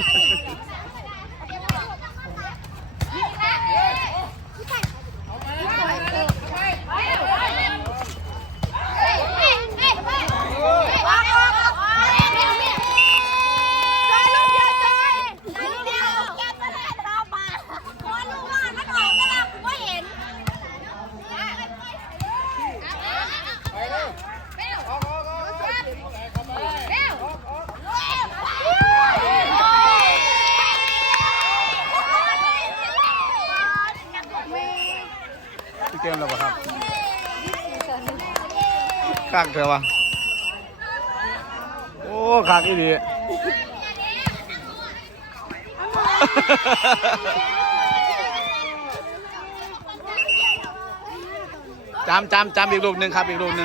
Yeah. พี่เกมแล้วป่ะครับข้างเธอวะโอ้ขากอีดีจำจำจำอีกลูกหนึ่งครับอีกลูกหนึ่ง